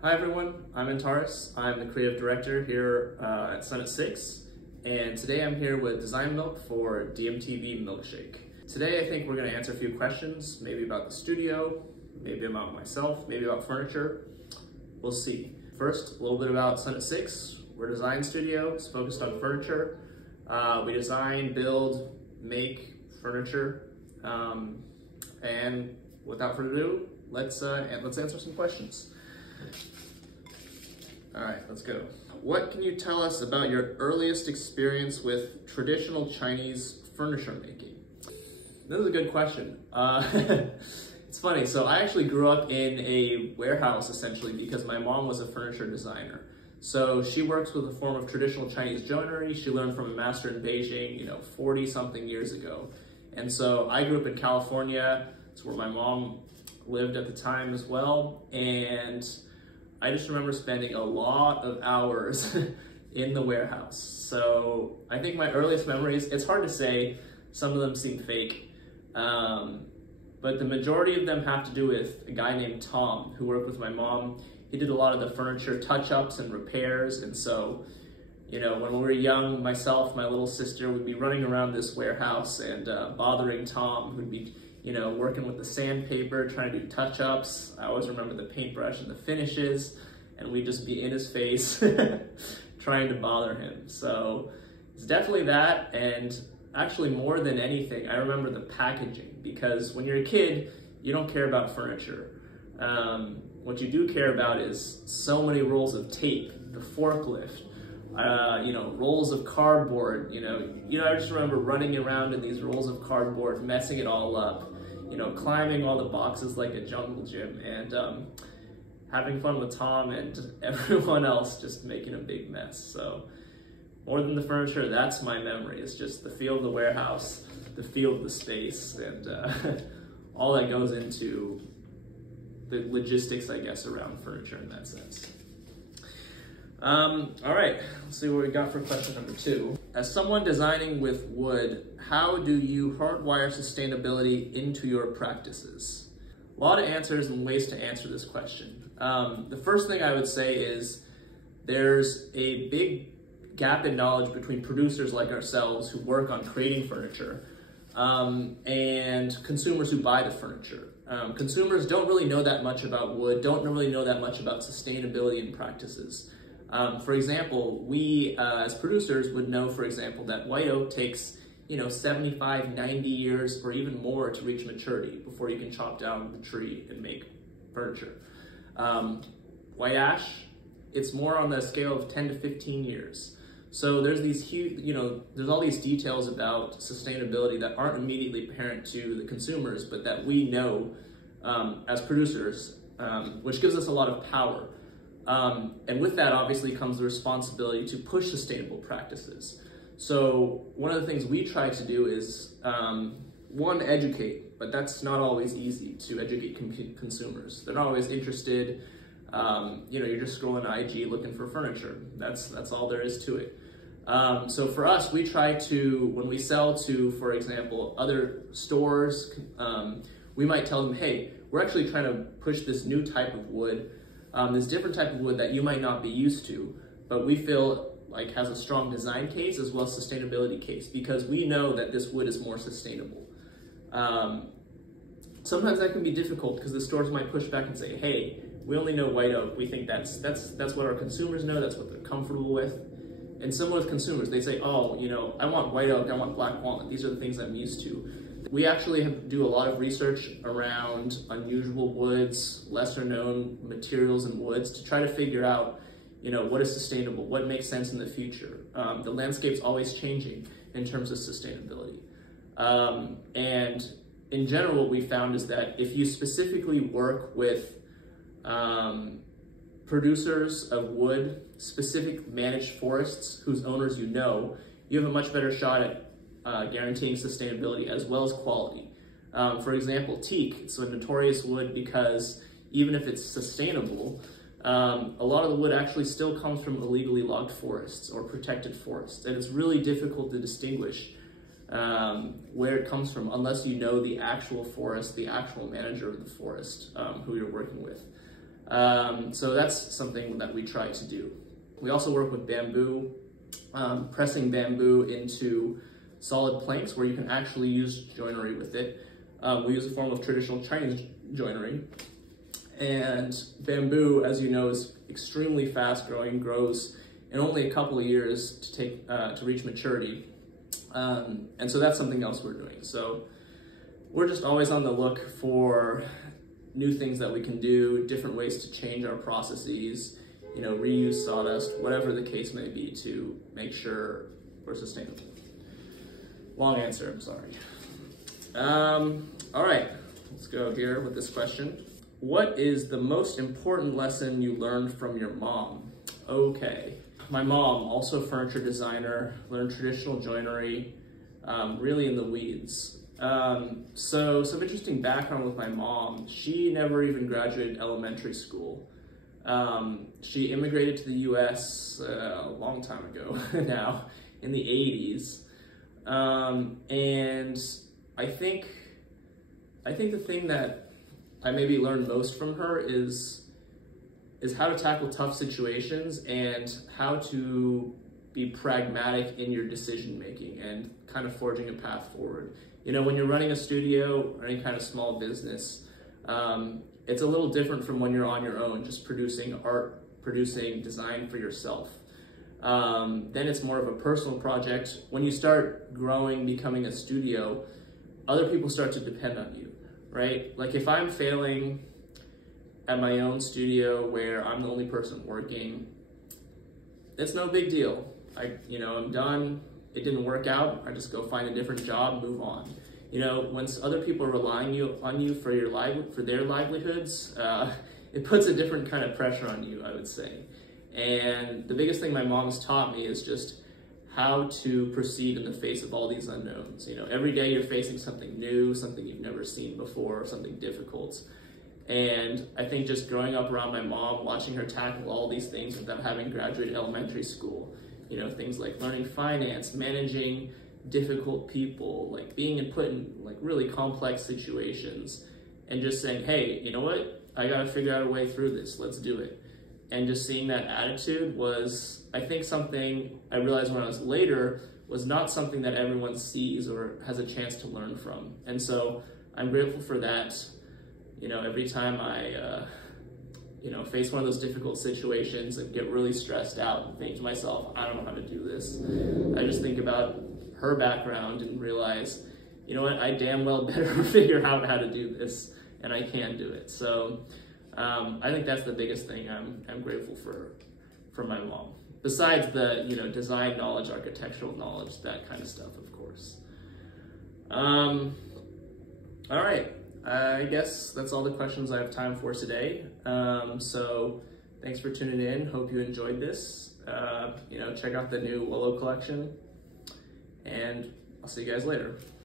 Hi everyone, I'm Antares. I'm the creative director here at Sun at 6, and today I'm here with Design Milk for DMTV Milkshake. Today I think we're going to answer a few questions, maybe about the studio, maybe about myself, maybe about furniture. We'll see. First, a little bit about Sun at 6. We're a design studio. It's focused on furniture. We design, build, make furniture, and without further ado, let's answer some questions. All right, let's go. What can you tell us about your earliest experience with traditional Chinese furniture making? This is a good question. It's funny, so I actually grew up in a warehouse essentially because my mom was a furniture designer. So she works with a form of traditional Chinese joinery. She learned from a master in Beijing, 40 something years ago. And so I grew up in California. It's where my mom lived at the time as well. And I just remember spending a lot of hours in the warehouse. So I think my earliest memories, it's hard to say, some of them seem fake, but the majority of them have to do with a guy named Tom who worked with my mom. He did a lot of the furniture touch-ups and repairs, and so, when we were young, myself, my little sister would be running around this warehouse and bothering Tom, who'd be working with the sandpaper, trying to do touch-ups. I always remember the paintbrush and the finishes, and we'd just be in his face trying to bother him. So it's definitely that, and actually more than anything, I remember the packaging, because when you're a kid, you don't care about furniture. What you do care about is so many rolls of tape, the forklift, rolls of cardboard, I just remember running around in these rolls of cardboard, messing it all up, climbing all the boxes like a jungle gym, and having fun with Tom and everyone else, just making a big mess. So more than the furniture, that's my memory. It's just the feel of the warehouse, the feel of the space, and all that goes into the logistics, I guess, around furniture in that sense. All right, let's see what we got for question number 2. As someone designing with wood, how do you hardwire sustainability into your practices? A lot of answers and ways to answer this question. The first thing I would say is there's a big gap in knowledge between producers like ourselves who work on creating furniture and consumers who buy the furniture. Consumers don't really know that much about wood, don't really know that much about sustainability and practices. For example, we as producers would know, for example, that white oak takes 75, 90 years or even more to reach maturity before you can chop down the tree and make furniture. White ash, it's more on the scale of 10 to 15 years. So there's these huge, there's all these details about sustainability that aren't immediately apparent to the consumers, but that we know as producers, which gives us a lot of power. And with that, obviously, comes the responsibility to push sustainable practices. So one of the things we try to do is, one, educate, but that's not always easy to educate consumers. They're not always interested. You're just scrolling IG looking for furniture. That's all there is to it. So for us, we try to, when we sell to, for example, other stores, we might tell them, hey, we're actually trying to push this new type of wood, this different type of wood that you might not be used to, but we feel like has a strong design case as well as sustainability case, because we know that this wood is more sustainable. Sometimes that can be difficult because the stores might push back and say, hey, we only know white oak. We think that's what our consumers know, that's what they're comfortable with. And similar with consumers, they say, oh, I want white oak, I want black walnut. These are the things I'm used to. We actually do a lot of research around unusual woods, lesser known materials and woods to try to figure out, what is sustainable, what makes sense in the future. The landscape's always changing in terms of sustainability. And in general, what we found is that if you specifically work with producers of wood, specific managed forests whose owners you have a much better shot at guaranteeing sustainability as well as quality. For example, teak, it's a notorious wood because even if it's sustainable, a lot of the wood actually still comes from illegally logged forests or protected forests, and it's really difficult to distinguish where it comes from unless you know the actual forest, the actual manager of the forest who you're working with. So that's something that we try to do. We also work with bamboo, pressing bamboo into solid planks where you can actually use joinery with it. We use a form of traditional Chinese joinery. And bamboo, as you know, is extremely fast growing, grows in only a couple of years to reach maturity. And so that's something else we're doing. So we're just always on the look for new things that we can do, different ways to change our processes, you know, reuse sawdust, whatever the case may be, to make sure we're sustainable. Long answer, I'm sorry. All right, let's go here with this question. What is the most important lesson you learned from your mom? Okay. My mom, also a furniture designer, learned traditional joinery, really in the weeds. So some interesting background with my mom. She never even graduated elementary school. She immigrated to the US a long time ago now, in the 80s. And I think the thing that I maybe learned most from her is how to tackle tough situations and how to be pragmatic in your decision making and kind of forging a path forward. You know, when you're running a studio or any kind of small business, it's a little different from when you're on your own, just producing art, producing design for yourself. Then it's more of a personal project. When you start growing, becoming a studio, other people start to depend on you, right? Like if I'm failing at my own studio where I'm the only person working, it's no big deal. I'm done. It didn't work out. I just go find a different job, move on. You know, when other people are relying on you for their livelihoods, it puts a different kind of pressure on you, I would say. And the biggest thing my mom has taught me is just how to proceed in the face of all these unknowns. You know, every day you're facing something new, something you've never seen before, something difficult. And I think just growing up around my mom, watching her tackle all these things without having graduated elementary school, you know, things like learning finance, managing difficult people, like being put in like really complex situations, and just saying, hey, you know what? I got to figure out a way through this. Let's do it. And just seeing that attitude was, I think, something I realized when I was later was not something that everyone sees or has a chance to learn from. And so I'm grateful for that. You know, every time I, face one of those difficult situations and get really stressed out and think to myself, I don't know how to do this. I just think about her background and realize, you know what, I damn well better figure out how to do this, and I can do it. So I think that's the biggest thing I'm grateful for my mom. Besides the, design knowledge, architectural knowledge, that kind of stuff, of course. All right. I guess that's all the questions I have time for today. So thanks for tuning in. Hope you enjoyed this. Check out the new Willow collection, and I'll see you guys later.